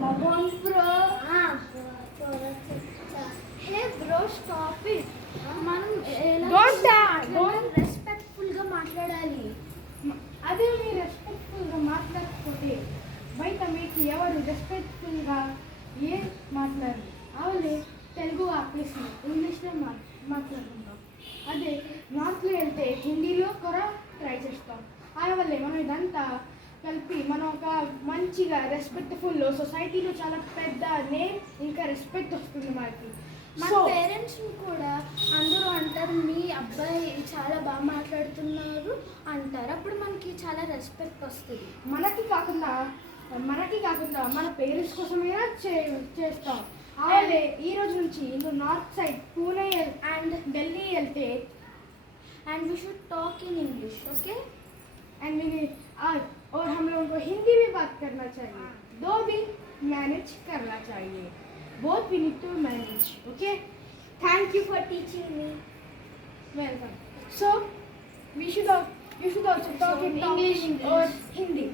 Come bro. Hey bro, stop it. మనం respectful గా మాట్లాడాలి. అదే మీరు రెస్పెక్ట్ఫుల్ గా మాట్లాడకపోతే బయట మీకు ఎవరు రెస్పెక్ట్ఫుల్ గా ఏం మాట్లాడరు. అవులే తెలుగు ఆపేసి ఇంగ్లీష్లో మాట్లాడుకుంటాం. అదే నార్త్లో వెళ్తే హిందీలో కూడా ట్రై చేస్తాం. వల్లే మనం ఇదంతా కలిపి మనం ఒక మంచిగా రెస్పెక్ట్ఫుల్ సొసైటీలో చాలా పెద్ద నేమ్ ఇంకా రెస్పెక్ట్ వస్తుంది మనకి. మన పేరెంట్స్ కూడా అందరూ అంటారు మీ అబ్బాయి చాలా బాగా మాట్లాడుతున్నారు అంటారు. అప్పుడు మనకి చాలా రెస్పెక్ట్ వస్తుంది. మనకి కాకుండా మన పేరెంట్స్ కోసమైనా చేస్తాం. అలాగే ఈ రోజు నుంచి నువ్వు north side Pune and Delhi వెళ్తే and we should talk in English, okay? And और हम लोगों को हिंदी भी बात करना चाहिए. दो भी मैनेज करना चाहिए. both we need to manage, okay? Thank you for teaching me. Welcome. So you should also talk in English or Hindi.